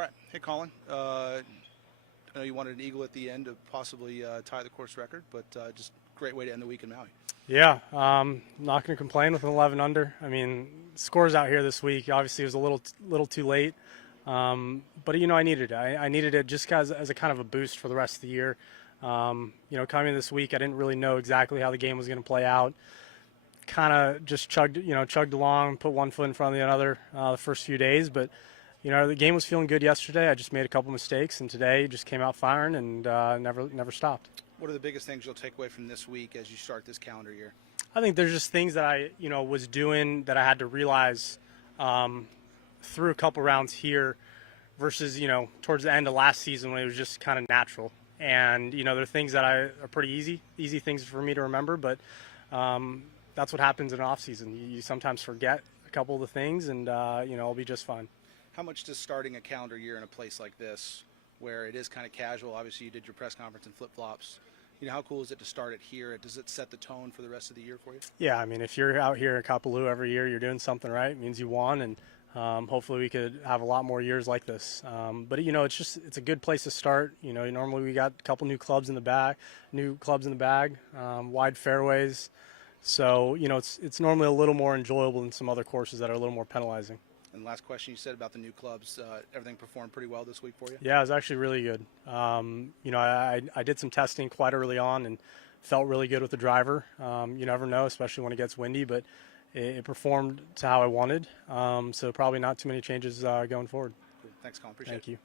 All right. Hey, Collin. I know you wanted an eagle at the end to possibly tie the course record, but just great way to end the week in Maui. Yeah, not going to complain with an 11 under. I mean, scores out here this week. Obviously, it was a little too late, but I needed it. I needed it just as a kind of a boost for the rest of the year. Coming this week, I didn't really know exactly how the game was going to play out. Kind of just chugged along, put one foot in front of the other the first few days, but the game was feeling good yesterday. I just made a couple mistakes, and today just came out firing and never stopped. What are the biggest things you'll take away from this week as you start this calendar year? I think there's just things that I was doing that I had to realize through a couple rounds here versus towards the end of last season when it was just kind of natural. And there are things that are pretty easy things for me to remember, but that's what happens in an off season. You sometimes forget a couple of the things, and I'll be just fine. How much does starting a calendar year in a place like this, where it is kind of casual, obviously you did your press conference in flip-flops, how cool is it to start it here? Does it set the tone for the rest of the year for you? Yeah, I mean, if you're out here in Kapalua every year, you're doing something right. It means you won, and hopefully we could have a lot more years like this. But it's a good place to start. Normally we got a couple new clubs in the bag, wide fairways. So it's normally a little more enjoyable than some other courses that are a little more penalizing. And last question, you said about the new clubs, everything performed pretty well this week for you? Yeah, it was actually really good. I did some testing quite early on and felt really good with the driver. You never know, especially when it gets windy, but it performed to how I wanted. So probably not too many changes going forward. Cool. Thanks, Collin. Appreciate it. Thank you.